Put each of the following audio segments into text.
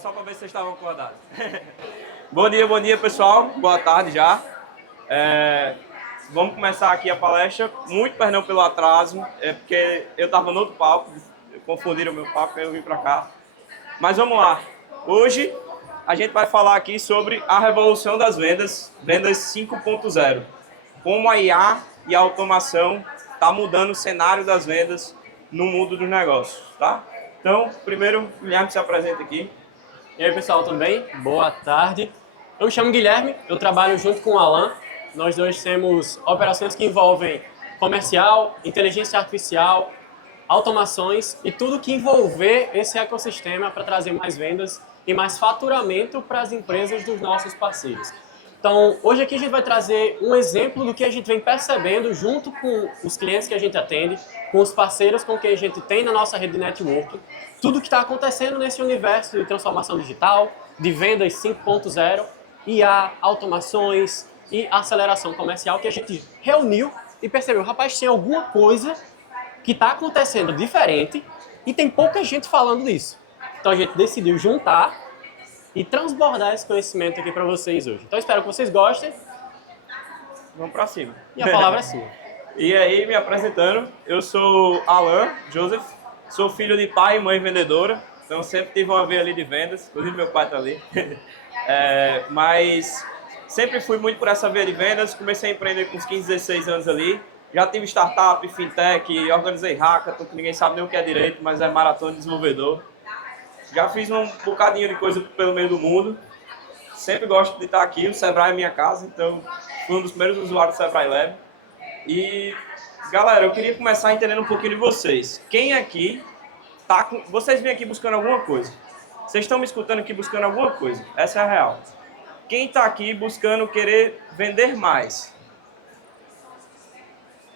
só para ver se vocês estavam acordados. Bom dia, pessoal. Boa tarde já. Vamos começar aqui a palestra. Muito perdão pelo atraso, é porque eu estava no outro palco, confundiram o meu palco e eu vim para cá. Mas vamos lá. Hoje a gente vai falar aqui sobre a revolução das vendas 5.0. Como a IA e a automação está mudando o cenário das vendas no mundo dos negócios, tá? Então, primeiro, o Guilherme se apresenta aqui. E aí, pessoal, tudo bem? Boa tarde. Eu me chamo Guilherme, eu trabalho junto com o Alan. Nós dois temos operações que envolvem comercial, inteligência artificial, automações e tudo que envolver esse ecossistema para trazer mais vendas e mais faturamento para as empresas dos nossos parceiros. Então, hoje aqui a gente vai trazer um exemplo do que a gente vem percebendo junto com os clientes que a gente atende, com os parceiros com quem a gente tem na nossa rede de network, tudo que está acontecendo nesse universo de transformação digital, de vendas 5.0, IA, automações e aceleração comercial que a gente reuniu e percebeu, rapaz, tem alguma coisa que está acontecendo diferente e tem pouca gente falando disso. Então a gente decidiu juntar e transbordar esse conhecimento aqui para vocês hoje. Então espero que vocês gostem. Vamos para cima. E a palavra é sua. E aí, me apresentando, eu sou Alan Joseph, sou filho de pai e mãe vendedora, então sempre tive uma veia ali de vendas, inclusive meu pai está ali. Mas sempre fui muito por essa veia de vendas, comecei a empreender com uns 15, 16 anos ali. Já tive startup, fintech, organizei hackathon, que ninguém sabe nem o que é direito, mas é maratona de desenvolvedor. Já fiz um bocadinho de coisa pelo meio do mundo. Sempre gosto de estar aqui, o Sebrae é minha casa, então fui um dos primeiros usuários do Sebrae Lab. E, galera, eu queria começar entendendo um pouquinho de vocês. Quem aqui tá com... Vocês vêm aqui buscando alguma coisa. Vocês estão me escutando aqui buscando alguma coisa. Essa é a real. Quem está aqui buscando querer vender mais?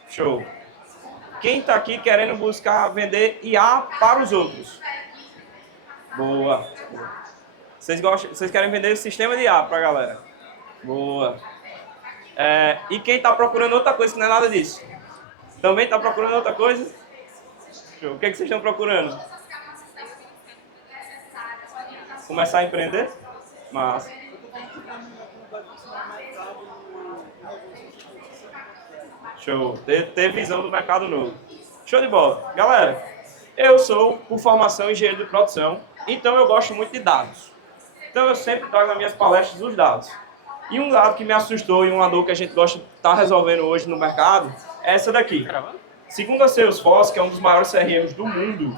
Show. Quem está aqui querendo buscar vender IA para os outros? Boa. Vocês querem vender o sistema de IA para a galera? Boa. E quem está procurando outra coisa que não é nada disso? Também está procurando outra coisa? Show. O que vocês estão procurando? Começar a empreender? Massa. Show. Ter visão do mercado novo. Show de bola. Galera, eu sou, por formação, engenheiro de produção, então eu gosto muito de dados. Então eu sempre trago nas minhas palestras os dados. E um dado que me assustou e uma dor que a gente gosta de estar resolvendo hoje no mercado é essa daqui. Segundo a Salesforce, que é um dos maiores CRMs do mundo,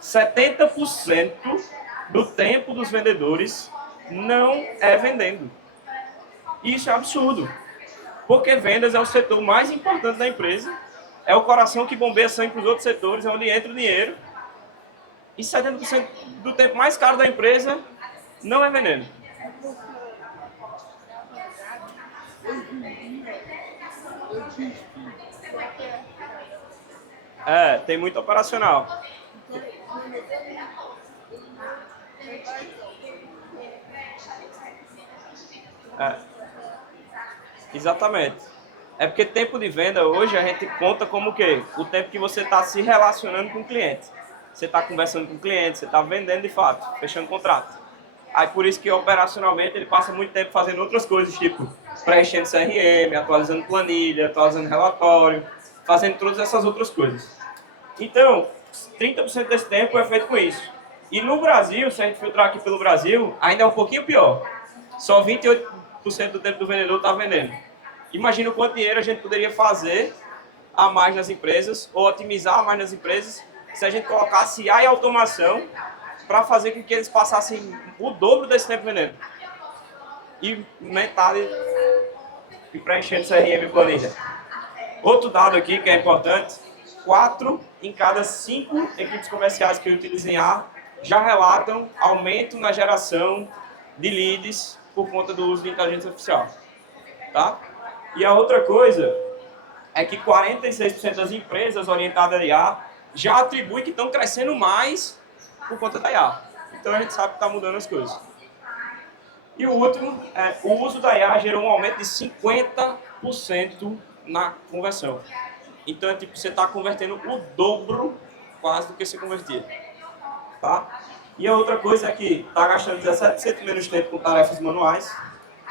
70% do tempo dos vendedores não é vendendo. Isso é absurdo. Porque vendas é o setor mais importante da empresa, é o coração que bombeia sangue para os outros setores, é onde entra o dinheiro. E 70% do tempo mais caro da empresa não é vendendo. Tem muito operacional. Exatamente. É porque tempo de venda hoje a gente conta como o quê? O tempo que você está se relacionando com o cliente. Você está conversando com o cliente, você está vendendo de fato, fechando contrato. Aí por isso que operacionalmente ele passa muito tempo fazendo outras coisas, tipo preenchendo CRM, atualizando planilha, atualizando relatório, fazendo todas essas outras coisas. Então, 30% desse tempo é feito com isso. E no Brasil, se a gente filtrar aqui pelo Brasil, ainda é um pouquinho pior. Só 28% do tempo do vendedor está vendendo. Imagina o quanto dinheiro a gente poderia fazer a mais nas empresas, ou otimizar a mais nas empresas, se a gente colocasse IA e automação para fazer com que eles passassem o dobro desse tempo vendendo. E metade e preenchendo CRM e planilha. Outro dado aqui que é importante, 4 em cada 5 equipes comerciais que utilizam IA já relatam aumento na geração de leads por conta do uso de inteligência artificial. Tá? E a outra coisa é que 46% das empresas orientadas a IA já atribuem que estão crescendo mais por conta da IA. Então a gente sabe que está mudando as coisas. E o último, o uso da IA gerou um aumento de 50% na conversão. Então é tipo, você está convertendo o dobro quase do que você convertia. Tá? E a outra coisa é que está gastando 17% menos tempo com tarefas manuais,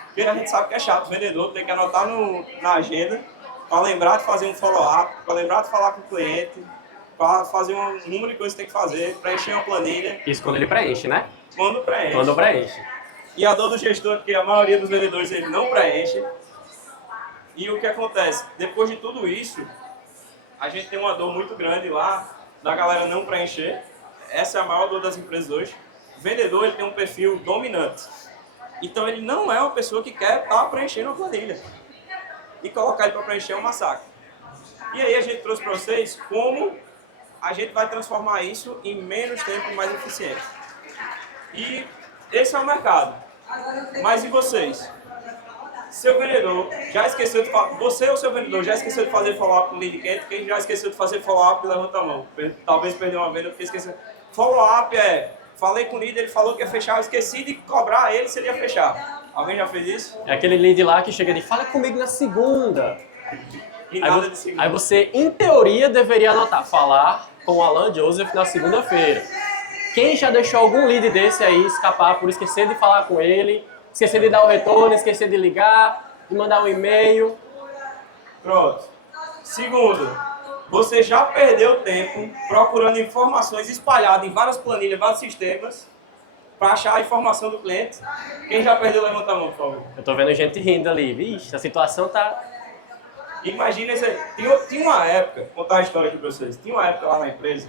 porque a gente sabe que é chato, o vendedor tem que anotar na agenda para lembrar de fazer um follow-up, para lembrar de falar com o cliente, para fazer um número de coisas que tem que fazer, preencher uma planilha. Isso quando ele preenche, né? Quando preenche. Quando preenche. E a dor do gestor é que a maioria dos vendedores ele não preenche. E o que acontece? Depois de tudo isso, a gente tem uma dor muito grande lá da galera não preencher. Essa é a maior dor das empresas hoje. O vendedor ele tem um perfil dominante. Então ele não é uma pessoa que quer estar preenchendo a planilha. E colocar ele para preencher é um massacre. E aí a gente trouxe para vocês como a gente vai transformar isso em menos tempo e mais eficiente. E esse é o mercado. Mas e vocês? Seu vendedor já esqueceu de fazer... Você ou seu vendedor já esqueceu de fazer follow-up no lead quente? Quem já esqueceu de fazer follow-up, levanta a mão. Talvez perdeu uma venda porque esqueceu. Follow-up é... Falei com o líder, ele falou que ia fechar, eu esqueci de cobrar ele se ele ia fechar. Alguém já fez isso? É aquele lead lá que chega de fala comigo na segunda. E nada de segunda. Aí você, em teoria, deveria anotar, falar com o Alan Joseph na segunda-feira. Quem já deixou algum lead desse aí escapar por esquecer de falar com ele, esquecer de dar o retorno, esquecer de ligar, de mandar um e-mail? Pronto. Segundo, você já perdeu tempo procurando informações espalhadas em várias planilhas, vários sistemas, para achar a informação do cliente. Quem já perdeu, levanta a mão, por favor. Eu tô vendo gente rindo ali. Vixe, a situação tá... Imagina isso aí. Tinha uma época, vou contar a história aqui para vocês. Tinha uma época lá na empresa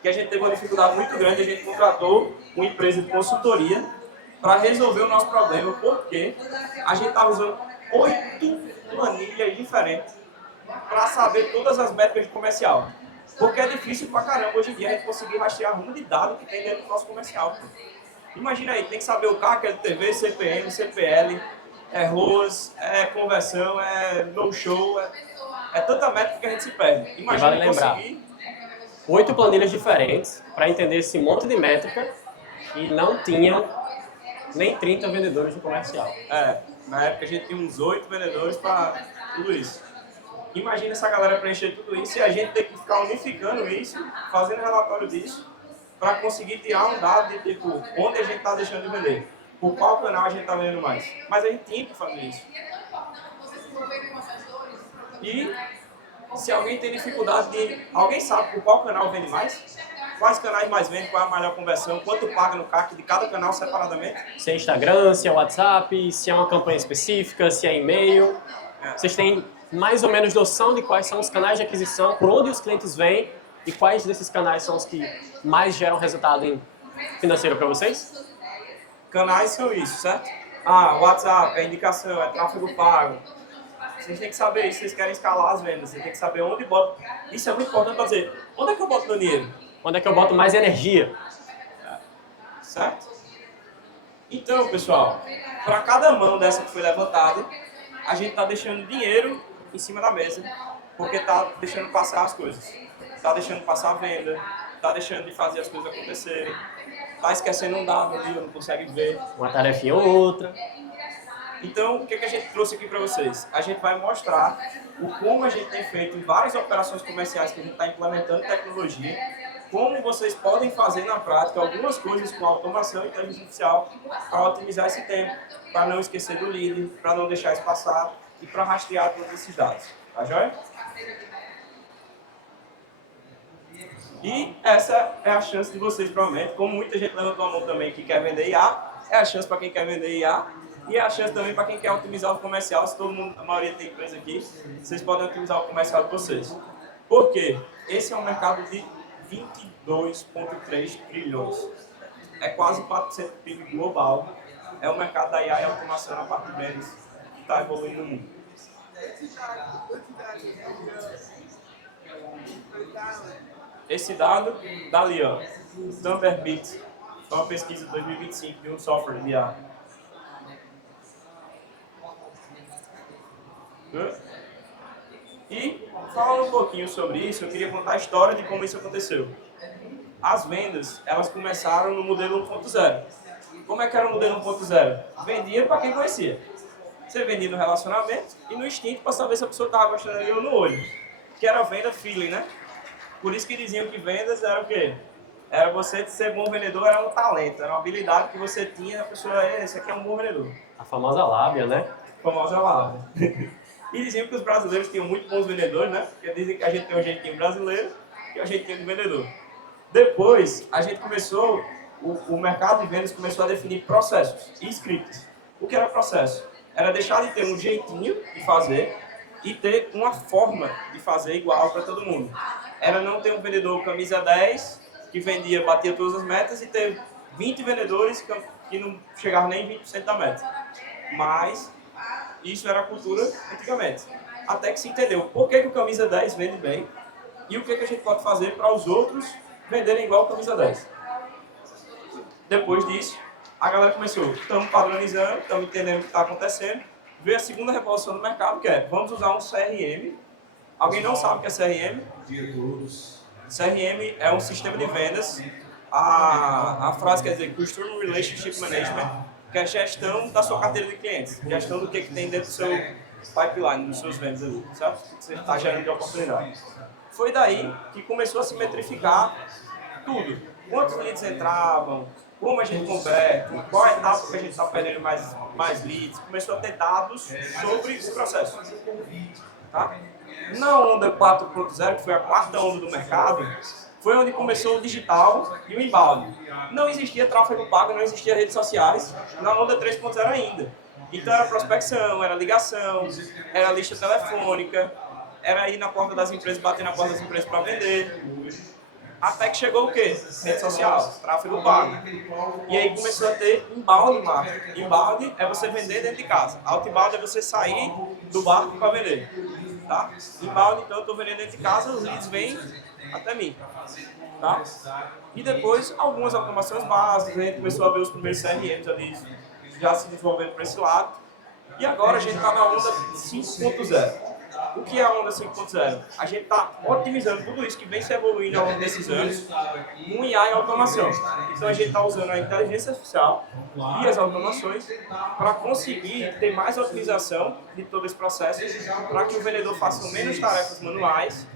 que a gente teve uma dificuldade muito grande. A gente contratou uma empresa de consultoria para resolver o nosso problema, porque a gente estava usando 8 planilhas diferentes para saber todas as métricas de comercial. Porque é difícil pra caramba hoje em dia a gente conseguir rastrear a rumo de dados que tem dentro do nosso comercial. Imagina aí, tem que saber o CAC, LTV, CPM, CPL, ROAS, conversão, no-show, é tanta métrica que a gente se perde. Imagina vale lembrar, conseguir... 8 planilhas diferentes para entender esse monte de métrica e não tinham nem 30 vendedores no comercial. Na época a gente tinha uns 8 vendedores para tudo isso. Imagina essa galera preencher tudo isso e a gente ter que ficar unificando isso, fazendo relatório disso, para conseguir tirar um dado de tipo, onde a gente está deixando de vender, por qual canal a gente está vendendo mais. Mas a gente tinha que fazer isso. E se alguém tem dificuldade de... Alguém sabe por qual canal vende mais? Quais canais mais vendem, qual é a melhor conversão, quanto paga no CAC de cada canal separadamente? Se é Instagram, se é WhatsApp, se é uma campanha específica, se é e-mail. Vocês têm mais ou menos noção de quais são os canais de aquisição, por onde os clientes vêm e quais desses canais são os que mais geram resultado financeiro para vocês? Canais são isso, certo? WhatsApp, é indicação, é tráfego pago. Vocês têm que saber isso, vocês querem escalar as vendas, vocês têm que saber onde bota. Isso é muito importante para dizer, onde é que eu boto meu dinheiro? Onde é que eu boto mais energia? Certo? Então, pessoal, para cada mão dessa que foi levantada, a gente está deixando dinheiro em cima da mesa, porque está deixando passar as coisas. Está deixando passar a venda, está deixando de fazer as coisas acontecerem, está esquecendo um dado ali, não consegue ver. Uma tarefinha ou outra. Então, o que a gente trouxe aqui para vocês? A gente vai mostrar como a gente tem feito em várias operações comerciais que a gente está implementando tecnologia, como vocês podem fazer na prática algumas coisas com automação e inteligência artificial para otimizar esse tempo, para não esquecer do lead, para não deixar isso passar e para rastrear todos esses dados. Tá joia? E essa é a chance de vocês, provavelmente, como muita gente levantou a mão também que quer vender IA, é a chance para quem quer vender IA e é a chance também para quem quer otimizar o comercial. Se todo mundo, a maioria tem empresa aqui, vocês podem otimizar o comercial de vocês. Por quê? Esse é um mercado de 22,3 trilhões. É quase 4% do PIB global. É o mercado da IA e automação na parte de vendas que está evoluindo no mundo. Esse dado dali, ó, Thunderbit, é uma pesquisa de 2025 de um software de IA. E, falando um pouquinho sobre isso, eu queria contar a história de como isso aconteceu. As vendas, elas começaram no modelo 1.0. Como é que era o modelo 1.0? Vendia para quem conhecia. Você vendia no relacionamento e no instinto para saber se a pessoa estava gostando ali ou no olho. Que era a venda feeling, né? Por isso que diziam que vendas era o quê? Era você de ser bom vendedor, era um talento, era uma habilidade que você tinha, a pessoa, esse aqui é um bom vendedor. A famosa lábia, né? Famosa lá. E diziam que os brasileiros tinham muito bons vendedores, né? Porque dizem que a gente tem um jeitinho brasileiro e um jeitinho de vendedor. Depois, a gente começou, o mercado de vendas começou a definir processos e scripts. O que era processo? Era deixar de ter um jeitinho de fazer e ter uma forma de fazer igual para todo mundo. Era não ter um vendedor camisa 10 que vendia, batia todas as metas e ter 20 vendedores que não chegavam nem 20% da meta. Mas isso era a cultura antigamente. Até que se entendeu por que o camisa 10 vende bem e o que a gente pode fazer para os outros venderem igual o camisa 10. Depois disso, a galera começou, estamos padronizando, estamos entendendo o que está acontecendo, veio a segunda revolução do mercado, que é, vamos usar um CRM. Alguém não sabe o que é CRM? CRM é um sistema de vendas. A frase quer dizer Customer Relationship Management, que é a gestão da sua carteira de clientes, gestão do que tem dentro do seu pipeline, dos seus vendas ali, sabe? Que você está gerando de oportunidade. Foi daí que começou a se metrificar tudo. Quantos leads entravam, como a gente converte, qual a etapa que a gente está perdendo mais leads. Começou a ter dados sobre o processo. Tá? Na onda 4.0, que foi a quarta onda do mercado, foi onde começou o digital e o inbound. Não existia tráfego pago, não existia redes sociais, na onda 3.0 ainda. Então era prospecção, era ligação, era lista telefônica, era ir na porta das empresas, bater na porta das empresas para vender. Até que chegou o quê? Rede social, tráfego pago. E aí começou a ter inbound marketing. Inbound é você vender dentro de casa. Outbound é você sair do barco para vender. Tá? Inbound, então eu estou vendendo dentro de casa, os leads vêm até mim. Tá? E depois algumas automações básicas, a gente começou a ver os primeiros CRMs ali já se desenvolvendo para esse lado. E agora a gente está na onda 5.0. O que é a onda 5.0? A gente está otimizando tudo isso que vem se evoluindo ao longo desses anos com IA e automação. Então a gente está usando a inteligência artificial e as automações para conseguir ter mais otimização de todo esse processo, para que o vendedor faça menos tarefas manuais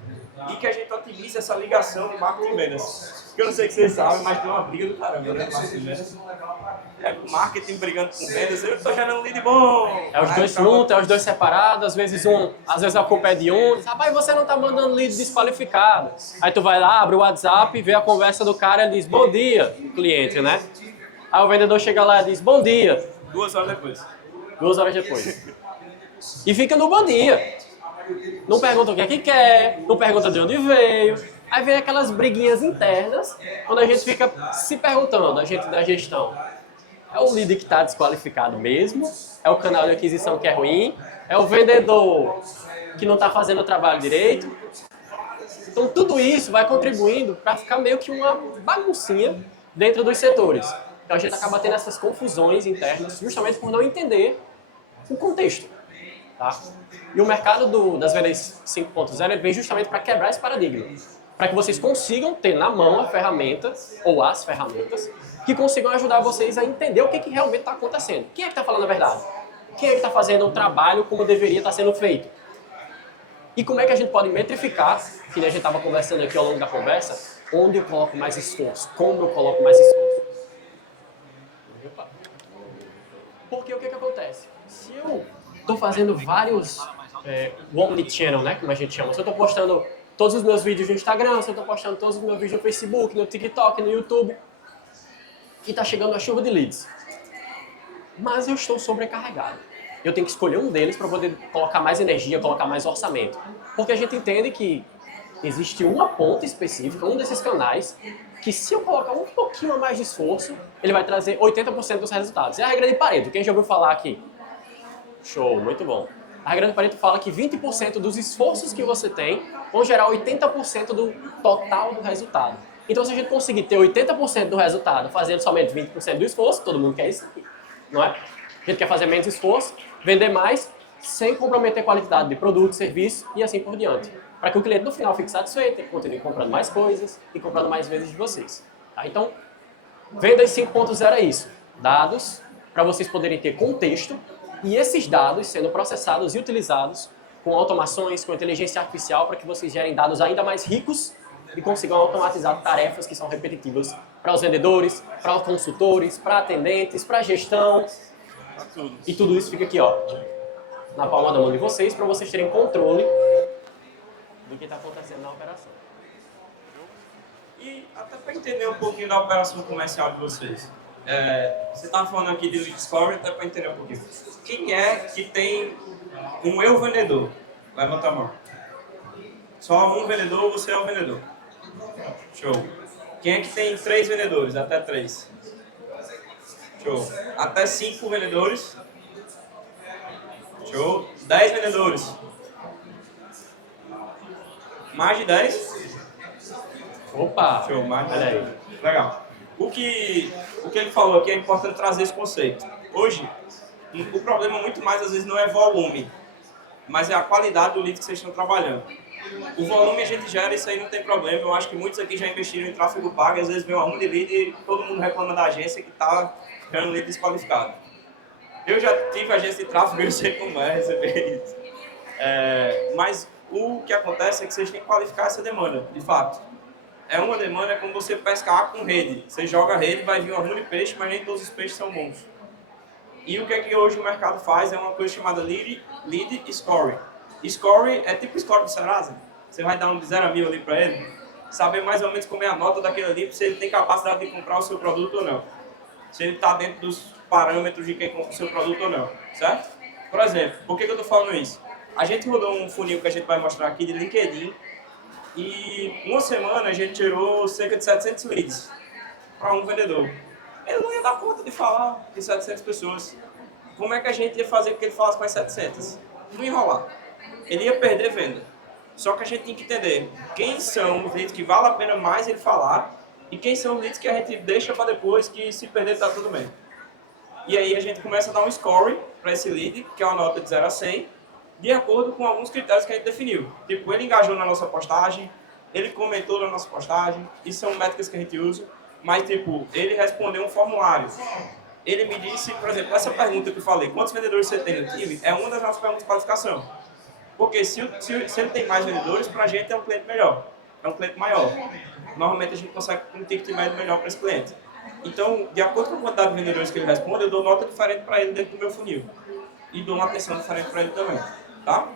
e que a gente otimize essa ligação de marketing e vendas. Que eu não sei que vocês sabem, mas tem uma briga do caramba, né? Marketing e vendas. É marketing brigando com vendas, eu estou gerando lead bom. É os dois juntos, é os dois separados, às vezes a culpa é de um. Rapaz, você não tá mandando lead desqualificado. Aí tu vai lá, abre o WhatsApp, vê a conversa do cara e diz, bom dia, cliente, né? Aí o vendedor chega lá e diz, bom dia. 2 horas depois. 2 horas depois. E fica no bom dia. Não pergunta o que é que quer, não pergunta de onde veio. Aí vem aquelas briguinhas internas, onde a gente fica se perguntando, a gente da gestão. É o líder que está desqualificado mesmo? É o canal de aquisição que é ruim? É o vendedor que não está fazendo o trabalho direito? Então tudo isso vai contribuindo para ficar meio que uma baguncinha dentro dos setores. Então a gente acaba tendo essas confusões internas justamente por não entender o contexto. Tá? E o mercado das vendas 5.0 ele vem justamente para quebrar esse paradigma. Para que vocês consigam ter na mão a ferramenta ou as ferramentas que consigam ajudar vocês a entender o que realmente está acontecendo. Quem é que está falando a verdade? Quem é que está fazendo o trabalho como deveria estar sendo feito? E como é que a gente pode metrificar, que a gente estava conversando aqui ao longo da conversa, onde eu coloco mais esforço, como eu coloco mais esforço. Porque o que acontece? Se eu estou fazendo vários omnichannel, né, como a gente chama, se eu estou postando todos os meus vídeos no Instagram, se eu estou postando todos os meus vídeos no Facebook, no TikTok, no YouTube, e está chegando a chuva de leads. Mas eu estou sobrecarregado. Eu tenho que escolher um deles para poder colocar mais energia, colocar mais orçamento. Porque a gente entende que existe uma ponta específica, um desses canais, que se eu colocar um pouquinho a mais de esforço, ele vai trazer 80% dos resultados. É a regra de Pareto. Quem já ouviu falar aqui? Show, muito bom. A regra de Pareto fala que 20% dos esforços que você tem vão gerar 80% do total do resultado. Então, se a gente conseguir ter 80% do resultado fazendo somente 20% do esforço, todo mundo quer isso aqui, não é? A gente quer fazer menos esforço, vender mais, sem comprometer a qualidade de produto, serviço e assim por diante. Para que o cliente no final fique satisfeito e continue comprando mais coisas e comprando mais vezes de vocês. Tá? Então, vendas 5.0 é isso. Dados para vocês poderem ter contexto e esses dados sendo processados e utilizados com automações, com inteligência artificial para que vocês gerem dados ainda mais ricos e consigam automatizar tarefas que são repetitivas para os vendedores, para os consultores, para atendentes, para gestão. E tudo isso fica aqui, ó, na palma da mão de vocês, para vocês terem controle do que está acontecendo na operação. E até para entender um pouquinho da operação comercial de vocês. Você estava falando aqui de lead scoring, até para entender um pouquinho. Quem é que tem um eu vendedor? Levanta a mão. Só um vendedor, você é o vendedor. Show. Quem é que tem 3 vendedores? Até 3. Show. Até 5 vendedores. Show. 10 vendedores. Mais de 10? Opa! Show, mais de 10. Legal. O que ele falou aqui é importante trazer esse conceito. Hoje, o problema muito mais às vezes não é volume, mas é a qualidade do lead que vocês estão trabalhando. O volume a gente gera, isso aí não tem problema. Eu acho que muitos aqui já investiram em tráfego pago e às vezes vem uma ruma de lead e todo mundo reclama da agência que está gerando lead desqualificado. Eu já tive agência de tráfego e eu sei como é receber isso. Mas o que acontece é que vocês têm que qualificar essa demanda, de fato. É uma demanda, é como você pescar com rede. Você joga a rede, vai vir uma ruma de peixe, mas nem todos os peixes são bons. E o que é que hoje o mercado faz é uma coisa chamada lead scoring. Scoring é tipo score do Serasa. Você vai dar um de 0 a 1000 ali para ele, saber mais ou menos como é a nota daquele ali, se ele tem capacidade de comprar o seu produto ou não. Se ele está dentro dos parâmetros de quem compra o seu produto ou não, certo? Por exemplo, por que eu estou falando isso? A gente rodou um funil que a gente vai mostrar aqui de LinkedIn e uma semana a gente tirou cerca de 700 leads para um vendedor. Ele não ia dar conta de falar de 700 pessoas. Como é que a gente ia fazer com que ele falasse com as 700? Não ia rolar. Ele ia perder venda. Só que a gente tem que entender quem são os leads que vale a pena mais ele falar e quem são os leads que a gente deixa para depois, que se perder está tudo bem. E aí a gente começa a dar um score para esse lead, que é uma nota de 0 a 100, de acordo com alguns critérios que a gente definiu. Tipo, ele engajou na nossa postagem, ele comentou na nossa postagem, isso são métricas que a gente usa, mas tipo, ele respondeu um formulário. Ele me disse, por exemplo, essa pergunta que eu falei, quantos vendedores você tem no time, é uma das nossas perguntas de qualificação. Porque se ele tem mais vendedores, para a gente é um cliente melhor, é um cliente maior. Normalmente a gente consegue um ticket médio melhor para esse cliente. Então, de acordo com a quantidade de vendedores que ele responde, eu dou nota diferente para ele dentro do meu funil. E dou uma atenção diferente para ele também. Tá?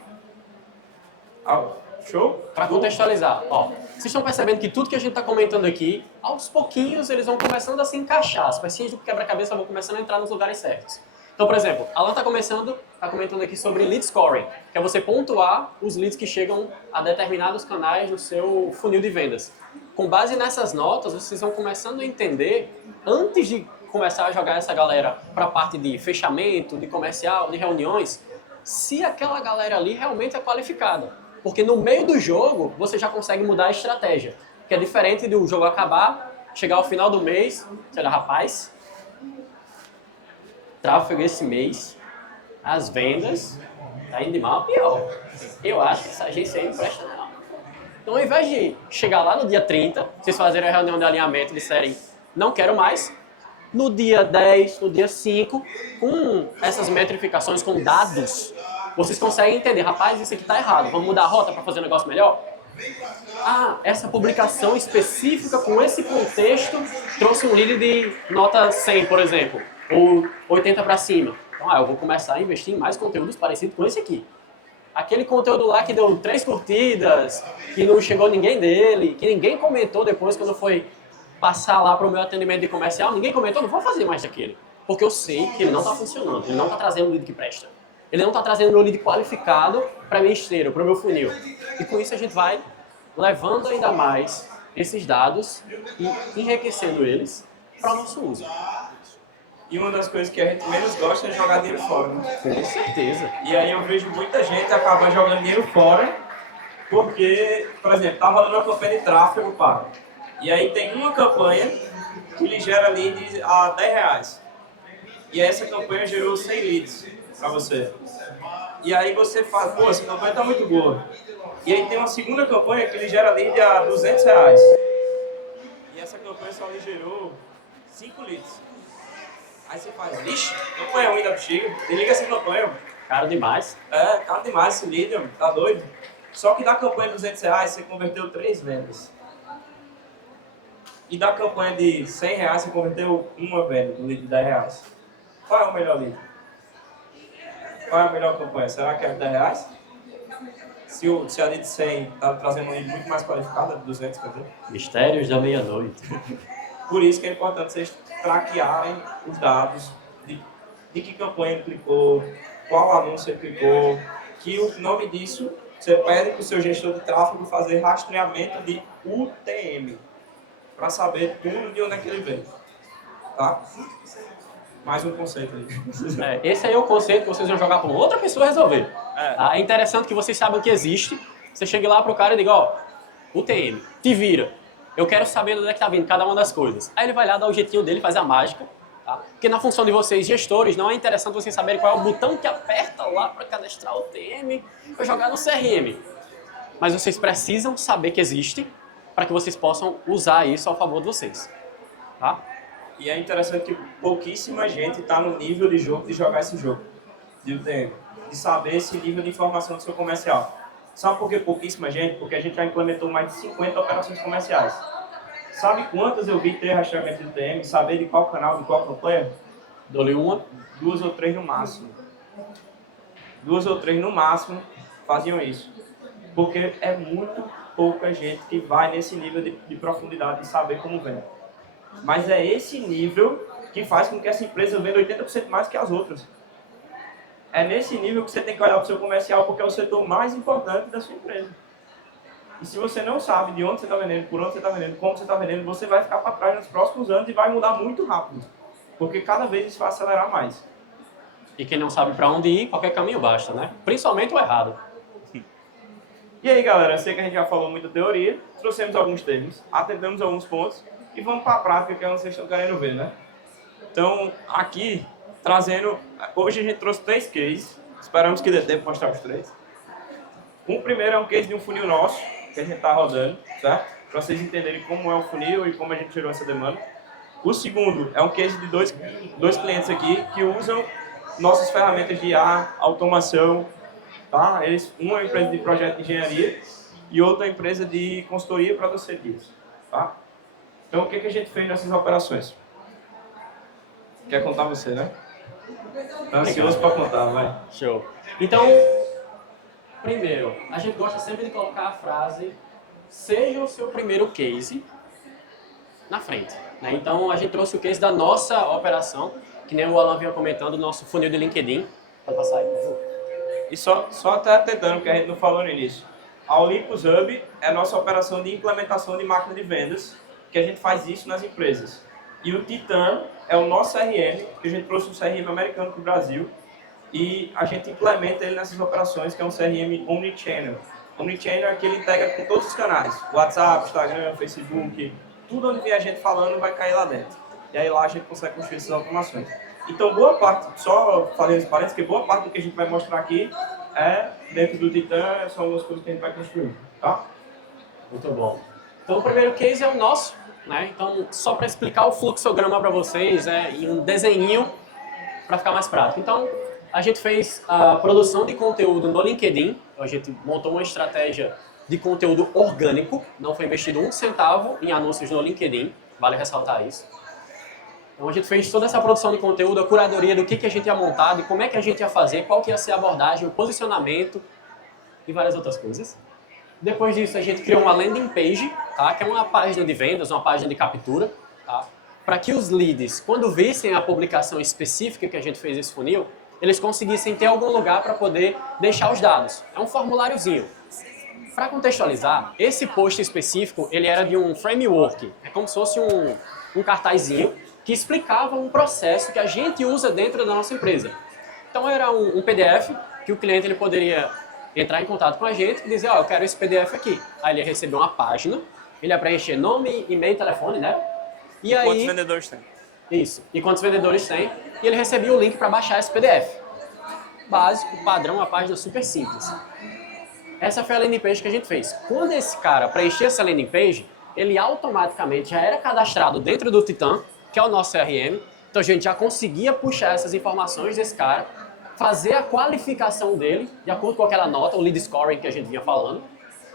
Show? Para contextualizar, ó, vocês estão percebendo que tudo que a gente está comentando aqui, aos pouquinhos eles vão começando a se encaixar, as pecinhas do quebra-cabeça vão começando a entrar nos lugares certos. Então, por exemplo, Alan está comentando aqui sobre lead scoring, que é você pontuar os leads que chegam a determinados canais no seu funil de vendas. Com base nessas notas, vocês vão começando a entender, antes de começar a jogar essa galera para a parte de fechamento, de comercial, de reuniões, se aquela galera ali realmente é qualificada. Porque no meio do jogo, você já consegue mudar a estratégia. Que é diferente do jogo acabar, chegar ao final do mês, sei lá, rapaz, tráfego esse mês, as vendas, tá indo de mal a pior. Eu acho que essa agência aí não presta não. Então, ao invés de chegar lá no dia 30, vocês fazerem a reunião de alinhamento e disserem, não quero mais, no dia 10, no dia 5, com essas metrificações, com dados, vocês conseguem entender, rapaz, isso aqui está errado, vamos mudar a rota para fazer um negócio melhor? Ah, essa publicação específica com esse contexto trouxe um lead de nota 100, por exemplo, ou 80 para cima. Então, eu vou começar a investir em mais conteúdos parecidos com esse aqui. Aquele conteúdo lá que deu 3 curtidas, que não chegou ninguém dele, que ninguém comentou depois quando foi passar lá para o meu atendimento de comercial, ninguém comentou, não vou fazer mais daquele. Porque eu sei que ele não está funcionando, ele não está trazendo o lead que presta. Ele não está trazendo o lead qualificado para a minha esteira, para o meu funil. E com isso a gente vai levando ainda mais esses dados e enriquecendo eles para o nosso uso. E uma das coisas que a gente menos gosta é jogar dinheiro fora. Né? Com certeza. E aí eu vejo muita gente acabar jogando dinheiro fora porque, por exemplo, tá rolando uma campanha de tráfego pago. E aí tem uma campanha que lhe gera leads a R$10. E essa campanha gerou 100 leads para você. E aí você fala, pô, essa campanha tá muito boa. E aí tem uma segunda campanha que lhe gera lead a R$200. E essa campanha só lhe gerou 5 leads. Aí você faz, vixe, campanha ruim da bexiga, desliga essa campanha. Caro demais. Caro demais esse lead, tá doido? Só que da campanha de R$200 você converteu 3 vendas. e da campanha de R$ 100 você converteu uma venda do lead de R$ 10. Qual é o melhor lead? Qual é a melhor campanha? Será que é de R$ 10? Se a lead de 100 está trazendo um lead muito mais qualificado, de 200, quer dizer? Mistérios da meia-noite. Por isso que é importante vocês traquearem os dados de que campanha ele clicou, qual anúncio ele clicou, que o nome disso você pede para o seu gestor de tráfego fazer rastreamento de UTM, para saber tudo de onde é que ele veio. Tá? Mais um conceito aí. Esse aí é o conceito que vocês vão jogar para outra pessoa resolver. É. É interessante que vocês saibam que existe. Você chegue lá pro cara e diga, ó, UTM, te vira. Eu quero saber de onde é que tá vindo cada uma das coisas. Aí ele vai lá, dá o jeitinho dele, faz a mágica. Tá? Porque na função de vocês, gestores, não é interessante vocês saberem qual é o botão que aperta lá para cadastrar o UTM ou jogar no CRM. Mas vocês precisam saber que existe para que vocês possam usar isso ao favor de vocês. Tá? E é interessante que pouquíssima gente está no nível de jogo de jogar esse jogo de UTM, de saber esse nível de informação do seu comercial. Sabe por que pouquíssima gente? Porque a gente já implementou mais de 50 operações comerciais. Sabe quantas eu vi ter rastreamento de UTM, saber de qual canal, de qual campanha? Dou-lhe uma. 2 ou 3 no máximo. 2 ou 3 no máximo faziam isso. Porque é muito pouca gente que vai nesse nível de profundidade de saber como vende. Mas é esse nível que faz com que essa empresa venda 80% mais que as outras. É nesse nível que você tem que olhar para o seu comercial, porque é o setor mais importante da sua empresa. E se você não sabe de onde você está vendendo, por onde você está vendendo, como você está vendendo, você vai ficar para trás nos próximos anos e vai mudar muito rápido. Porque cada vez isso vai acelerar mais. E quem não sabe para onde ir, qualquer caminho basta, né? Principalmente o errado. E aí, galera, eu sei que a gente já falou muita teoria, trouxemos alguns termos, atendemos alguns pontos e vamos para a prática, que é onde vocês estão querendo ver, né? Então, aqui, trazendo... Hoje a gente trouxe 3 cases, esperamos que dê tempo de mostrar os 3. O primeiro é um case de um funil nosso, que a gente está rodando, certo? Para vocês entenderem como é o funil e como a gente tirou essa demanda. O segundo é um case de dois clientes aqui que usam nossas ferramentas de IA, automação, tá? Uma é uma empresa de projeto de engenharia e outra é uma empresa de consultoria para os serviços, tá? Então, o que a gente fez nessas operações? Quer contar você, né? Tá ansioso para contar, vai. Show. Então, primeiro, a gente gosta sempre de colocar a frase seja o seu primeiro case na frente. Né? Então, a gente trouxe o case da nossa operação, que nem o Alan vinha comentando, o nosso funil de LinkedIn. Pode passar aí, por favor. E só até atentando, que a gente não falou no início. A Olympus Hub é a nossa operação de implementação de máquina de vendas, que a gente faz isso nas empresas. E o Titan é o nosso CRM, que a gente trouxe um CRM americano para o Brasil, e a gente implementa ele nessas operações, que é um CRM Omnichannel. Omnichannel é que ele integra com todos os canais, WhatsApp, Instagram, Facebook, tudo onde vem a gente falando vai cair lá dentro. E aí lá a gente consegue construir essas automações. Então boa parte, só falei os parênteses, que boa parte do que a gente vai mostrar aqui é dentro do Titan, são algumas coisas que a gente vai construir, tá? Muito bom. Então, o primeiro case é o nosso, né? Então, só para explicar o fluxograma para vocês, em um desenhinho para ficar mais prático. Então, a gente fez a produção de conteúdo no LinkedIn, a gente montou uma estratégia de conteúdo orgânico, não foi investido um centavo em anúncios no LinkedIn, vale ressaltar isso. Então a gente fez toda essa produção de conteúdo, a curadoria do que a gente ia montar, de como é que a gente ia fazer, qual que ia ser a abordagem, o posicionamento e várias outras coisas. Depois disso a gente criou uma landing page, tá? Que é uma página de vendas, uma página de captura, tá? Para que os leads, quando vissem a publicação específica que a gente fez esse funil, eles conseguissem ter algum lugar para poder deixar os dados. É um formuláriozinho. Para contextualizar, esse post específico, ele era de um framework, é como se fosse um cartazinho que explicava um processo que a gente usa dentro da nossa empresa. Então era um PDF que o cliente ele poderia entrar em contato com a gente e dizer, ó, eu quero esse PDF aqui. Aí ele ia receber uma página, ele ia preencher nome, e-mail, telefone, né? E aí... Quantos vendedores tem? Isso. E quantos vendedores tem? E ele recebia o link para baixar esse PDF. Básico, padrão, uma página super simples. Essa foi a landing page que a gente fez. Quando esse cara preenchia essa landing page, ele automaticamente já era cadastrado dentro do Titan, que é o nosso CRM. Então a gente já conseguia puxar essas informações desse cara, fazer a qualificação dele, de acordo com aquela nota, o lead scoring que a gente vinha falando,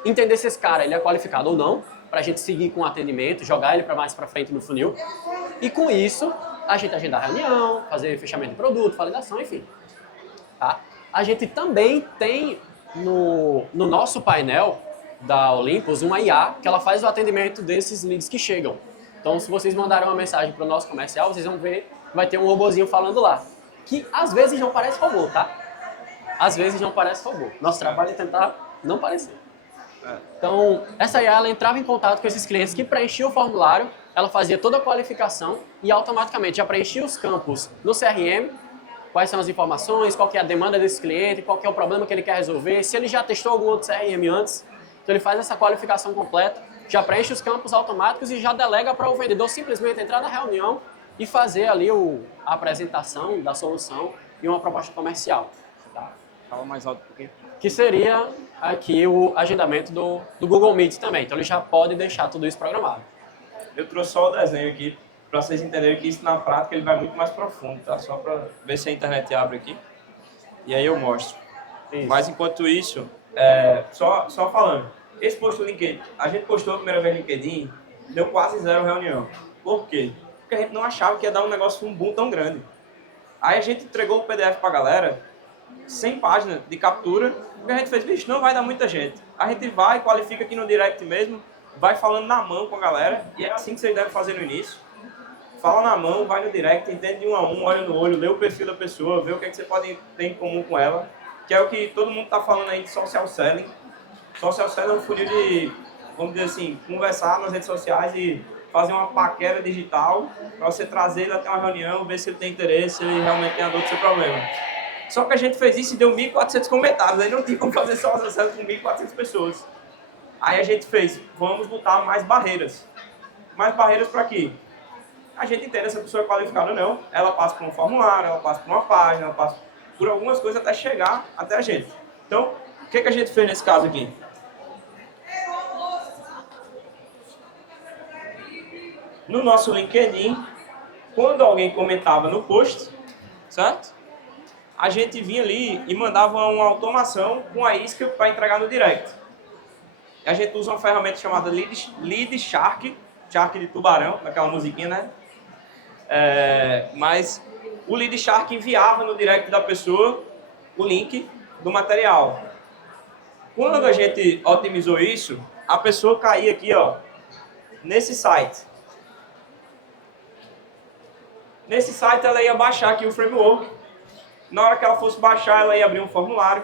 entender se esse cara ele é qualificado ou não, para a gente seguir com o atendimento, jogar ele para mais para frente no funil. E com isso, a gente agendar reunião, fazer fechamento de produto, validação, enfim. Tá? A gente também tem no nosso painel da Olympus uma IA que ela faz o atendimento desses leads que chegam. Então, se vocês mandarem uma mensagem para o nosso comercial, vocês vão ver que vai ter um robozinho falando lá. Que às vezes não parece robô, tá? Às vezes não parece robô. Nosso trabalho é tentar não parecer. Então, essa IA ela entrava em contato com esses clientes que preenchiam o formulário, ela fazia toda a qualificação e automaticamente já preenchia os campos no CRM, quais são as informações, qual que é a demanda desse cliente, qual que é o problema que ele quer resolver, se ele já testou algum outro CRM antes. Então ele faz essa qualificação completa, já preenche os campos automáticos e já delega para o vendedor simplesmente entrar na reunião e fazer ali a apresentação da solução e uma proposta comercial. Tá? Fala mais alto um pouquinho. Que seria aqui o agendamento do Google Meet também. Então ele já pode deixar tudo isso programado. Eu trouxe só o desenho aqui para vocês entenderem que isso na prática ele vai muito mais profundo, tá? Só para ver se a internet abre aqui. E aí eu mostro. Isso. Mas enquanto isso, só falando. Esse post do LinkedIn, a gente postou a primeira vez no LinkedIn, deu quase 0 reunião. Por quê? Porque a gente não achava que ia dar um negócio, um boom tão grande. Aí a gente entregou o PDF pra galera, 100 páginas de captura, e a gente fez, bicho, não vai dar muita gente. A gente vai, qualifica aqui no direct mesmo, vai falando na mão com a galera, e é assim que vocês devem fazer no início. Fala na mão, vai no direct, entende de um a um, olha no olho, lê o perfil da pessoa, vê o que, é que você pode ter em comum com ela, que é o que todo mundo está falando aí de social selling. Social selling é um funil de, vamos dizer assim, conversar nas redes sociais e fazer uma paquera digital para você trazer ele até uma reunião, ver se ele tem interesse, se ele realmente tem a dor do seu problema. Só que a gente fez isso e deu 1.400 comentários, aí não tinha como fazer social selling com 1.400 pessoas. Aí a gente fez, vamos botar mais barreiras. Mais barreiras para quê? A gente entende se a pessoa é qualificada ou não, ela passa por um formulário, ela passa por uma página, ela passa por algumas coisas até chegar até a gente. Então, o que a gente fez nesse caso aqui? No nosso LinkedIn, quando alguém comentava no post, certo? A gente vinha ali e mandava uma automação com a isca para entregar no direct. A gente usa uma ferramenta chamada Lead Shark, Shark de tubarão, daquela musiquinha, né? Mas o Lead Shark enviava no direct da pessoa o link do material. Quando a gente otimizou isso, a pessoa caía aqui, ó, nesse site. Nesse site ela ia baixar aqui o framework. Na hora que ela fosse baixar, ela ia abrir um formulário.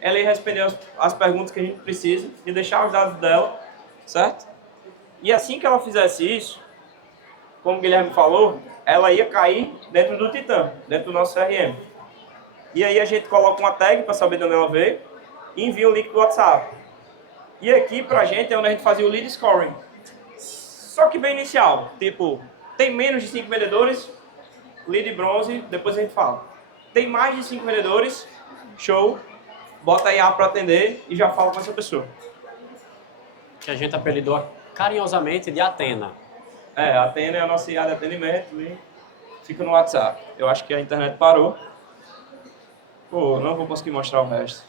Ela ia responder as perguntas que a gente precisa e deixar os dados dela, certo? E assim que ela fizesse isso, como o Guilherme falou, ela ia cair dentro do Titã, dentro do nosso CRM. E aí a gente coloca uma tag para saber de onde ela veio e envia o link do WhatsApp. E aqui pra gente é onde a gente fazia o lead scoring. Só que bem inicial, tipo, tem menos de 5 vendedores, lead bronze, depois a gente fala. Tem mais de 5 vendedores, show, bota aí a para atender e já fala com essa pessoa. Que a gente apelidou carinhosamente de Atena. A Atena é a nossa IA de atendimento e fica no WhatsApp. Eu acho que a internet parou. Pô, não vou conseguir mostrar o resto.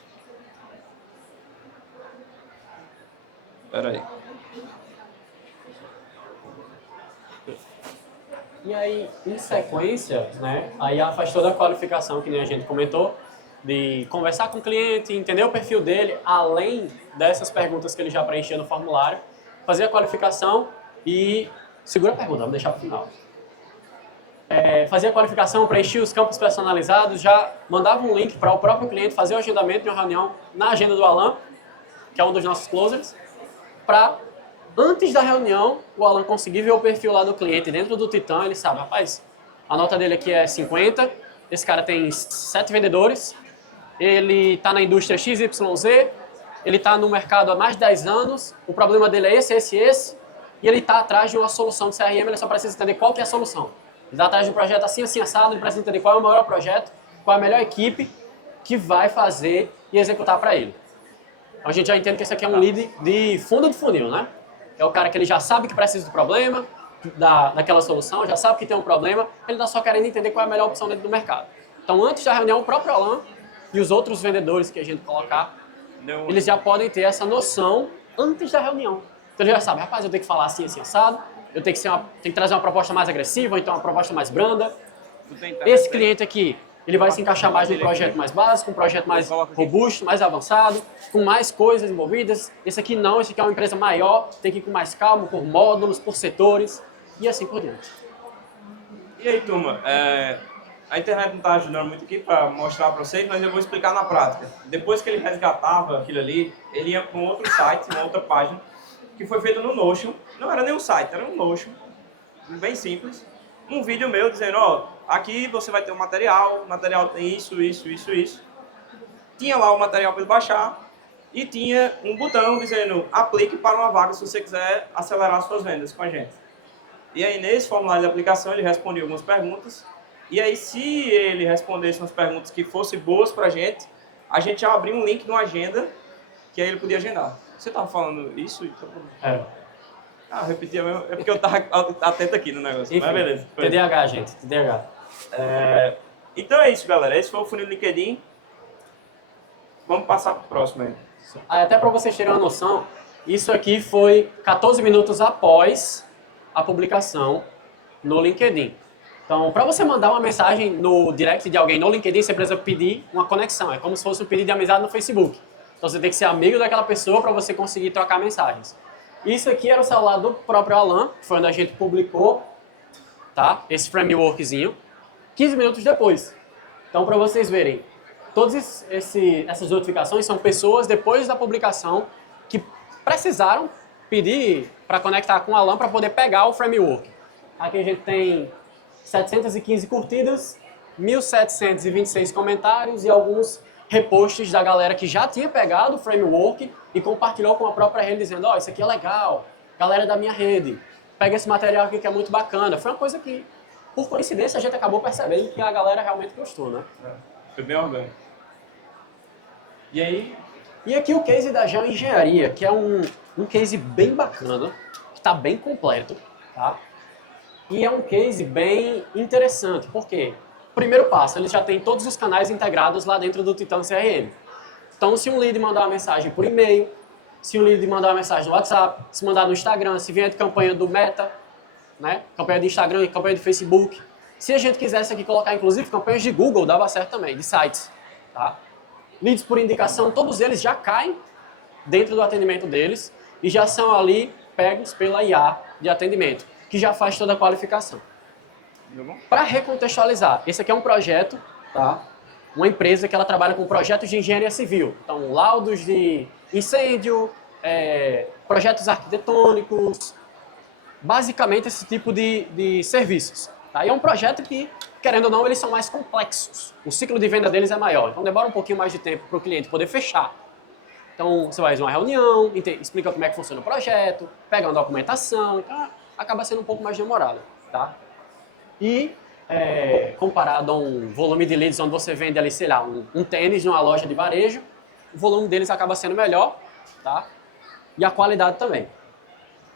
Espera aí. E aí, em sequência, né, a IA faz toda a qualificação, que nem a gente comentou, de conversar com o cliente, entender o perfil dele, além dessas perguntas que ele já preenchia no formulário, fazer a qualificação e... Segura a pergunta, vamos deixar para o final. Fazer a qualificação, preencher os campos personalizados, já mandava um link para o próprio cliente fazer o agendamento de uma reunião na agenda do Alan, que é um dos nossos closers, para, antes da reunião, o Alan conseguir ver o perfil lá do cliente dentro do Titã, ele sabe, rapaz, a nota dele aqui é 50, esse cara tem 7 vendedores, ele está na indústria XYZ, ele está no mercado há mais de 10 anos, o problema dele é esse, e ele está atrás de uma solução de CRM, ele só precisa entender qual que é a solução. Ele está atrás de um projeto assim, assim, assado, ele precisa entender qual é o maior projeto, qual é a melhor equipe que vai fazer e executar para ele. Então a gente já entende que esse aqui é um lead de fundo de funil, né? É o cara que ele já sabe que precisa do problema, daquela solução, já sabe que tem um problema, ele está só querendo entender qual é a melhor opção dentro do mercado. Então antes da reunião, o próprio Alan e os outros vendedores que a gente colocar, eles já podem ter essa noção antes da reunião. Então ele já sabe, rapaz, eu tenho que falar assim, assim, assado, eu tenho que, tenho que trazer uma proposta mais agressiva, ou então uma proposta mais branda. Esse cliente aqui, ele vai se encaixar mais num projeto mais básico, um projeto mais robusto, mais avançado, com mais coisas envolvidas. Esse aqui não, esse aqui é uma empresa maior, tem que ir com mais calma, por módulos, por setores, e assim por diante. E aí, turma, a internet não está ajudando muito aqui para mostrar para vocês, mas eu vou explicar na prática. Depois que ele resgatava aquilo ali, ele ia para um outro site, uma outra página, que foi feita no Notion. Não era nem um site, era um Notion, bem simples. Um vídeo meu dizendo, ó, aqui você vai ter um material, o material tem isso, isso, isso, isso. Tinha lá o material para ele baixar e tinha um botão dizendo, aplique para uma vaga se você quiser acelerar suas vendas com a gente. E aí, nesse formulário de aplicação, ele respondia algumas perguntas. E aí, se ele respondesse umas perguntas que fossem boas pra gente já abria um link no agenda, que aí ele podia agendar. Você tava falando isso? É. Ah, repetia mesmo. É porque eu tava atento aqui no negócio. Enfim, mas beleza. TDAH, gente. TDAH. Então é isso, galera. Esse foi o funil do LinkedIn. Vamos passar pro próximo aí. Até para vocês terem uma noção, isso aqui foi 14 minutos após a publicação no LinkedIn. Então, para você mandar uma mensagem no direct de alguém no LinkedIn, você precisa pedir uma conexão. É como se fosse um pedido de amizade no Facebook. Então, você tem que ser amigo daquela pessoa para você conseguir trocar mensagens. Isso aqui era o celular do próprio Alan, que foi onde a gente publicou, tá? Esse frameworkzinho, 15 minutos depois. Então, para vocês verem, todas essas notificações são pessoas depois da publicação que precisaram pedir para conectar com o Alan para poder pegar o framework. Aqui a gente tem 715 curtidas, 1.726 comentários e alguns reposts da galera que já tinha pegado o framework e compartilhou com a própria rede dizendo, ó, isso aqui é legal, galera da minha rede, pega esse material aqui que é muito bacana. Foi uma coisa que, por coincidência, a gente acabou percebendo que a galera realmente gostou, né? Foi bem orgânico. E aí? E aqui o case da Geoengenharia, que é um case bem bacana, que está bem completo, tá? E é um case bem interessante, porque primeiro passo, ele já tem todos os canais integrados lá dentro do Titan CRM. Então, se um lead mandar uma mensagem por e-mail, se um lead mandar uma mensagem no WhatsApp, se mandar no Instagram, se vier de campanha do Meta, né? Campanha de Instagram e campanha de Facebook. Se a gente quisesse aqui colocar, inclusive, campanhas de Google, dava certo também, de sites, tá? Leads por indicação, todos eles já caem dentro do atendimento deles e já são ali pegos pela IA de atendimento, que já faz toda a qualificação. Para recontextualizar, esse aqui é um projeto, tá? Uma empresa que ela trabalha com projetos de engenharia civil. Então, laudos de incêndio, projetos arquitetônicos, basicamente esse tipo de serviços. Tá? E é um projeto que, querendo ou não, eles são mais complexos. O ciclo de venda deles é maior, então demora um pouquinho mais de tempo para o cliente poder fechar. Então, você vai fazer uma reunião, explica como é que funciona o projeto, pega uma documentação, então acaba sendo um pouco mais demorado. Tá? E, comparado a um volume de leads onde você vende ali, sei lá, um tênis numa loja de varejo, o volume deles acaba sendo melhor, tá? E a qualidade também.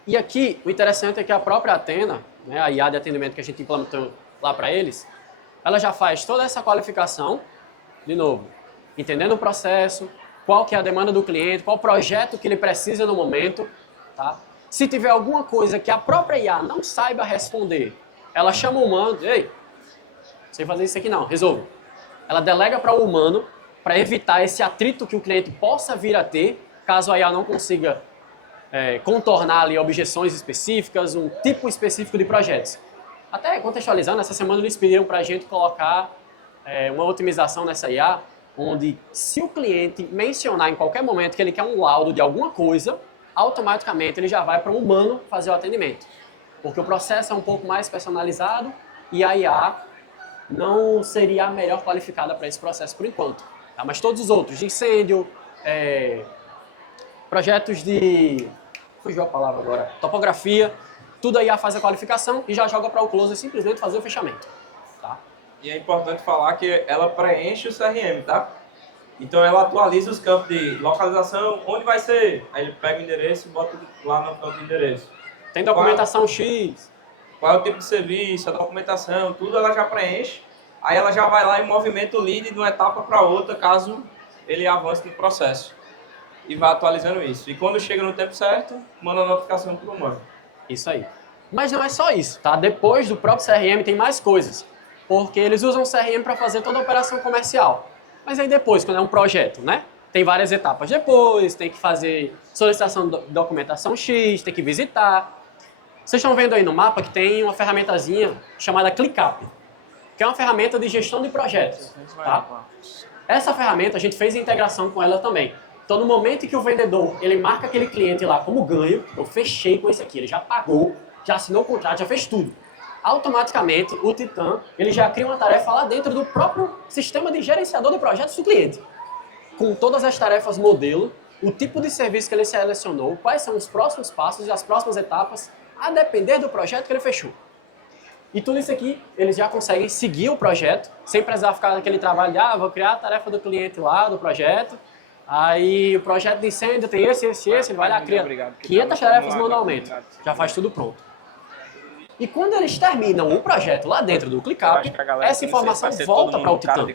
E aqui, o interessante é que a própria Athena, né, a IA de atendimento que a gente implementou lá para eles, ela já faz toda essa qualificação, de novo, entendendo o processo, qual que é a demanda do cliente, qual projeto que ele precisa no momento, tá? Se tiver alguma coisa que a própria IA não saiba responder, ela chama o humano, ei, não sei fazer isso aqui não, resolva. Ela delega para o humano para evitar esse atrito que o cliente possa vir a ter, caso a IA não consiga contornar ali objeções específicas, um tipo específico de projetos. Até contextualizando, essa semana eles pediram para a gente colocar uma otimização nessa IA, onde se o cliente mencionar em qualquer momento que ele quer um laudo de alguma coisa, automaticamente ele já vai para o humano fazer o atendimento. Porque o processo é um pouco mais personalizado e a IA não seria a melhor qualificada para esse processo por enquanto. Tá? Mas todos os outros, de incêndio, projetos de... fugiu a palavra agora. Topografia, tudo a IA faz a qualificação e já joga para o closer simplesmente fazer o fechamento. Tá? E é importante falar que ela preenche o CRM, tá? Então ela atualiza os campos de localização, onde vai ser. Aí ele pega o endereço e bota lá no campo de endereço. Tem documentação X. Qual é o tipo de serviço, a documentação, tudo ela já preenche. Aí ela já vai lá e movimenta o lead de uma etapa para outra, caso ele avance no processo. e vai atualizando isso. E quando chega no tempo certo, manda a notificação para o humano. Isso aí. Mas não é só isso, tá? Depois do próprio CRM tem mais coisas, porque eles usam o CRM para fazer toda a operação comercial. Mas aí depois, quando é um projeto, né? Tem várias etapas depois, tem que fazer solicitação de documentação X, tem que visitar. Vocês estão vendo aí no mapa que tem uma ferramentazinha chamada ClickUp, que é uma ferramenta de gestão de projetos, tá? Essa ferramenta a gente fez a integração com ela também. Então, no momento em que o vendedor ele marca aquele cliente lá como ganho, eu fechei com esse aqui, ele já pagou, já assinou o contrato, já fez tudo. Automaticamente, o Titan ele já cria uma tarefa lá dentro do próprio sistema de gerenciador de projetos do cliente, com todas as tarefas modelo, o tipo de serviço que ele selecionou, quais são os próximos passos e as próximas etapas, a depender do projeto que ele fechou. E tudo isso aqui, eles já conseguem seguir o projeto, sem precisar ficar naquele trabalho de, vou criar a tarefa do cliente lá, do projeto, aí o projeto de incêndio tem esse, ele vai lá, cria 500 tarefas manualmente, já faz tudo pronto. E quando eles terminam o projeto lá dentro do ClickUp, essa informação volta para o Titan,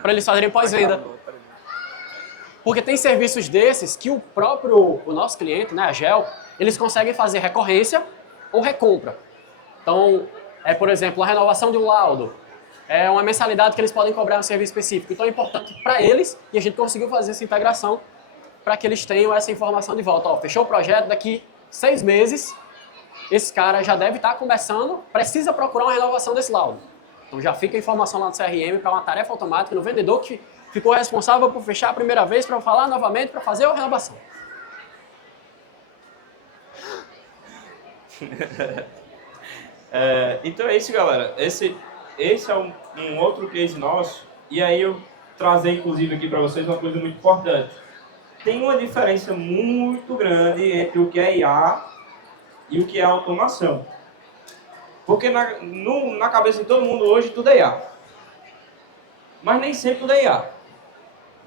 para eles fazerem pós-venda. Porque tem serviços desses que o nosso cliente, né, a GEL, eles conseguem fazer recorrência ou recompra. Então, por exemplo, a renovação de um laudo, é uma mensalidade que eles podem cobrar um serviço específico. Então é importante para eles, e a gente conseguiu fazer essa integração para que eles tenham essa informação de volta. Fechou o projeto, daqui 6 meses, esse cara já deve estar começando, precisa procurar uma renovação desse laudo. Então já fica a informação lá no CRM para uma tarefa automática no vendedor que ficou responsável por fechar a primeira vez para falar novamente para fazer a renovação. Então é isso, galera. Esse é um outro case nosso. E aí eu trazer, inclusive, aqui para vocês uma coisa muito importante. Tem uma diferença muito grande entre o que é IA e o que é automação. Porque na cabeça de todo mundo hoje tudo é IA. Mas nem sempre tudo é IA.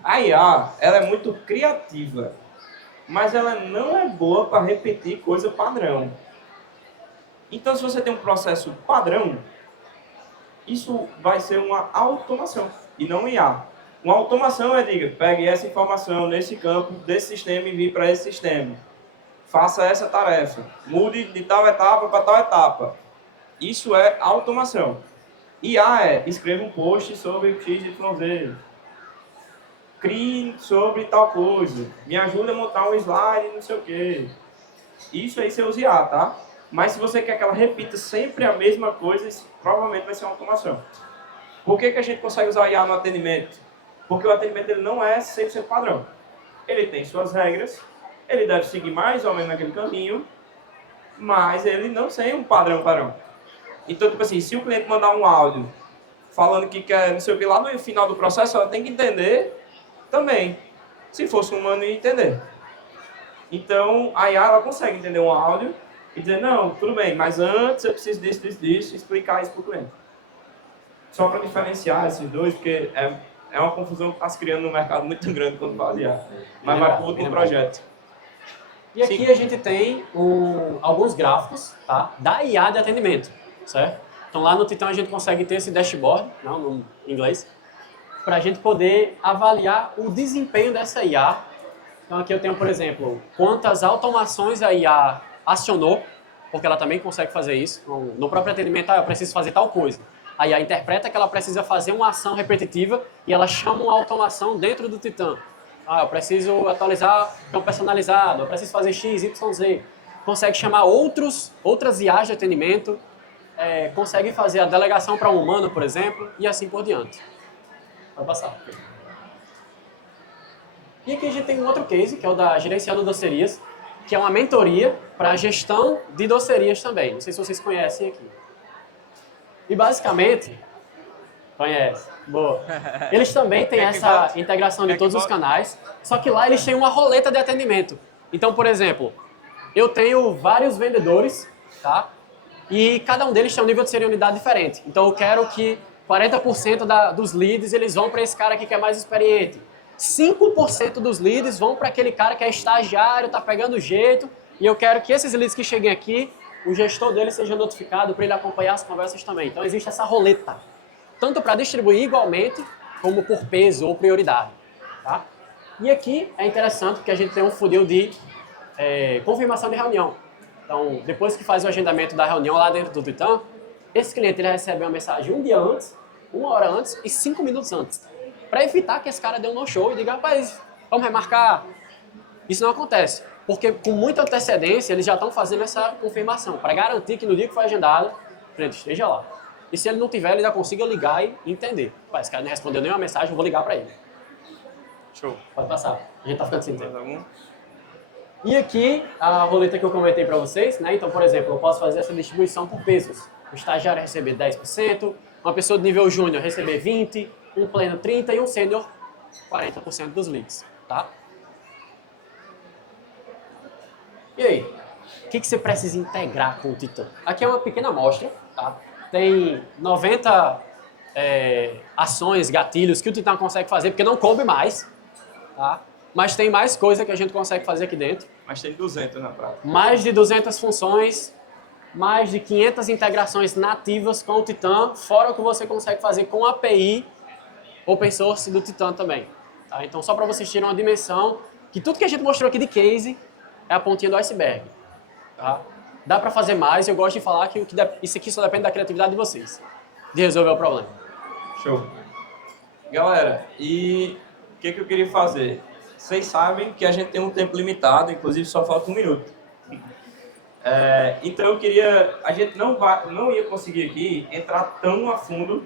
A IA, ela é muito criativa. Mas ela não é boa para repetir coisa padrão. Então, se você tem um processo padrão, isso vai ser uma automação e não IA. Uma automação pegue essa informação nesse campo, desse sistema e envie para esse sistema. Faça essa tarefa. Mude de tal etapa para tal etapa. Isso é automação. IA escreva um post sobre XYZ. Crie sobre tal coisa. Me ajude a montar um slide, não sei o quê. Isso aí você usa IA, tá? Mas se você quer que ela repita sempre a mesma coisa, isso provavelmente vai ser uma automação. Por que a gente consegue usar IA no atendimento? Porque o atendimento ele não é 100% padrão. Ele tem suas regras, ele deve seguir mais ou menos naquele caminho, mas ele não tem um padrão. Então, tipo assim, se o cliente mandar um áudio falando que quer não sei o que lá no final do processo, ela tem que entender também. Se fosse um humano, ia entender. Então, a IA ela consegue entender um áudio e dizer, não, tudo bem, mas antes eu preciso disso, e explicar isso para o cliente. Só para diferenciar esses dois, porque é uma confusão que está se criando no mercado muito grande quando fala de IA. Mas vai para outro projeto. E aqui a gente tem alguns gráficos, tá, da IA de atendimento, certo? Então lá no Titan a gente consegue ter esse dashboard, não, no inglês, para a gente poder avaliar o desempenho dessa IA. Então aqui eu tenho, por exemplo, quantas automações a IA acionou, porque ela também consegue fazer isso. No próprio atendimento, eu preciso fazer tal coisa. A IA interpreta que ela precisa fazer uma ação repetitiva e ela chama uma automação dentro do Titan. Eu preciso atualizar campo personalizado, eu preciso fazer X, Y, Z. Consegue chamar outras IAs de atendimento, consegue fazer a delegação para um humano, por exemplo, e assim por diante. Vai passar. E aqui a gente tem um outro case, que é o da Gerenciando Docerias, que é uma mentoria para a gestão de docerias também. Não sei se vocês conhecem aqui. E basicamente, conhece, boa. Eles também têm essa integração de todos os canais, só que lá eles têm uma roleta de atendimento. Então, por exemplo, eu tenho vários vendedores, tá? E cada um deles tem um nível de senioridade diferente. Então eu quero que 40% dos leads eles vão para esse cara aqui que é mais experiente. 5% dos leads vão para aquele cara que é estagiário, está pegando jeito, e eu quero que esses leads que cheguem aqui, o gestor dele seja notificado para ele acompanhar as conversas também. Então existe essa roleta, tanto para distribuir igualmente, como por peso ou prioridade. Tá? E aqui é interessante porque a gente tem um funil de confirmação de reunião. Então, depois que faz o agendamento da reunião lá dentro do Titã, esse cliente ele recebe uma mensagem um dia antes, 1 hora antes e 5 minutos antes. Para evitar que esse cara dê um no-show e diga, rapaz, vamos remarcar. Isso não acontece, porque com muita antecedência eles já estão fazendo essa confirmação, para garantir que no dia que foi agendado, o cliente esteja lá. E se ele não tiver, ele já consiga ligar e entender. Pai, esse cara não respondeu nenhuma mensagem, eu vou ligar para ele. Show. Pode passar, a gente tá ficando sem tempo. Mais algum? E aqui, a roleta que eu comentei para vocês, né? Então, por exemplo, eu posso fazer essa distribuição por pesos. O estagiário receber 10%, uma pessoa de nível júnior receber 20%, um pleno 30% e um sênior 40% dos leads, tá? E aí, o que você precisa integrar com o Titã? Aqui é uma pequena amostra, tá? Tem 90 ações, gatilhos que o Titã consegue fazer, porque não coube mais, tá? Mas tem mais coisa que a gente consegue fazer aqui dentro. Mas tem 200 na prática. Mais de 200 funções, mais de 500 integrações nativas com o Titã, fora o que você consegue fazer com a API open source do Titã também. Tá? Então, só para vocês terem uma dimensão, que tudo que a gente mostrou aqui de case é a pontinha do iceberg. Tá? Dá para fazer mais, eu gosto de falar que isso aqui só depende da criatividade de vocês, de resolver o problema. Show. Galera, e o que eu queria fazer? Vocês sabem que a gente tem um tempo limitado, inclusive só falta 1 minuto. Então eu queria, a gente não ia conseguir aqui entrar tão a fundo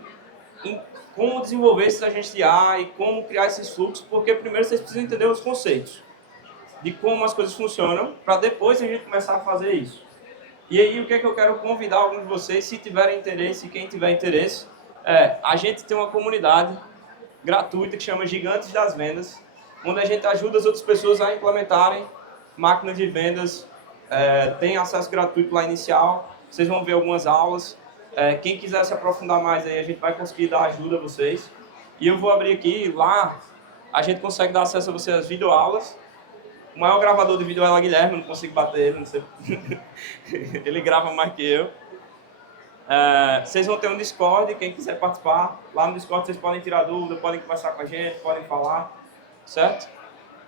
em como desenvolver esses agentes de IA e como criar esses fluxos, porque primeiro vocês precisam entender os conceitos de como as coisas funcionam, para depois a gente começar a fazer isso. E aí o que eu quero convidar alguns de vocês, se tiverem interesse, e quem tiver interesse, a gente tem uma comunidade gratuita que chama Gigantes das Vendas, onde a gente ajuda as outras pessoas a implementarem máquinas de vendas, tem acesso gratuito lá inicial, vocês vão ver algumas aulas. Quem quiser se aprofundar mais aí, a gente vai conseguir dar ajuda a vocês. E eu vou abrir aqui, lá a gente consegue dar acesso a vocês às videoaulas. O maior gravador de vídeo é o Guilherme, eu não consigo bater ele, não sei. Ele grava mais que eu. Vocês vão ter um Discord, quem quiser participar. Lá no Discord vocês podem tirar dúvida, podem conversar com a gente, podem falar, certo?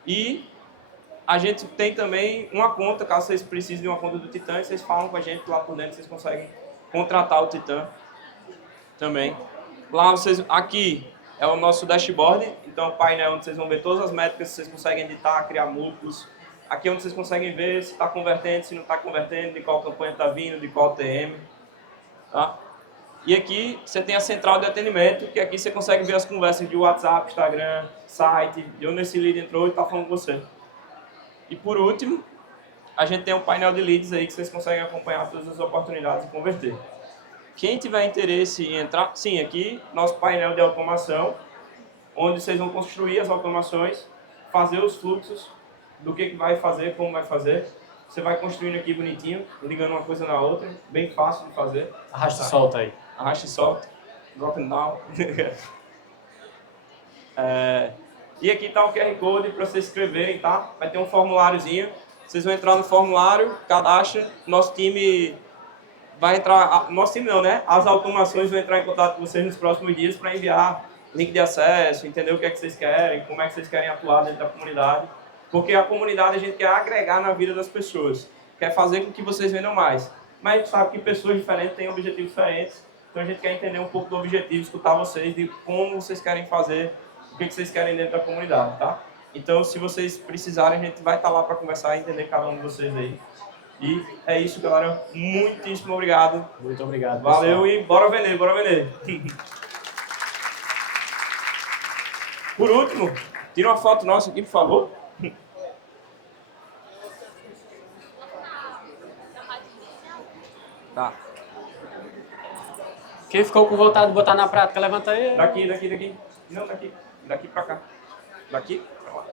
E a gente tem também uma conta, caso vocês precisem de uma conta do Titã, vocês falam com a gente lá por dentro, vocês conseguem contratar o Titã também. Lá aqui é o nosso dashboard, então o painel onde vocês vão ver todas as métricas, vocês conseguem editar, criar múltiplos. Aqui é onde vocês conseguem ver se está convertendo, se não está convertendo, de qual campanha está vindo, de qual TM. Tá? E aqui você tem a central de atendimento, que aqui você consegue ver as conversas de WhatsApp, Instagram, site, de onde esse lead entrou e está falando com você. E por último, a gente tem um painel de leads aí que vocês conseguem acompanhar todas as oportunidades e converter. Quem tiver interesse em entrar, sim, aqui, nosso painel de automação, onde vocês vão construir as automações, fazer os fluxos do que vai fazer, como vai fazer. Você vai construindo aqui bonitinho, ligando uma coisa na outra, bem fácil de fazer. Arrasta e solta aí. Arrasta e solta. Drop and down. E aqui está o QR Code para vocês escreverem, tá? Vai ter um formuláriozinho. Vocês vão entrar no formulário, cadastra, nosso time vai entrar, nosso time não, né? As automações vão entrar em contato com vocês nos próximos dias para enviar link de acesso, entender o que é que vocês querem, como é que vocês querem atuar dentro da comunidade. Porque a comunidade a gente quer agregar na vida das pessoas, quer fazer com que vocês vendam mais. Mas a gente sabe que pessoas diferentes têm objetivos diferentes, então a gente quer entender um pouco do objetivo, escutar vocês, de como vocês querem fazer, o que vocês querem dentro da comunidade, tá? Então, se vocês precisarem, a gente vai estar lá para conversar e entender cada um de vocês aí. E é isso, galera. Muitíssimo obrigado. Muito obrigado. Valeu pessoal. e bora vender, bora vender. Por último, tira uma foto nossa aqui, por favor. Tá. Quem ficou com vontade de botar na prática, levanta aí. Daqui. Não, daqui. Daqui pra cá. Daqui pra lá.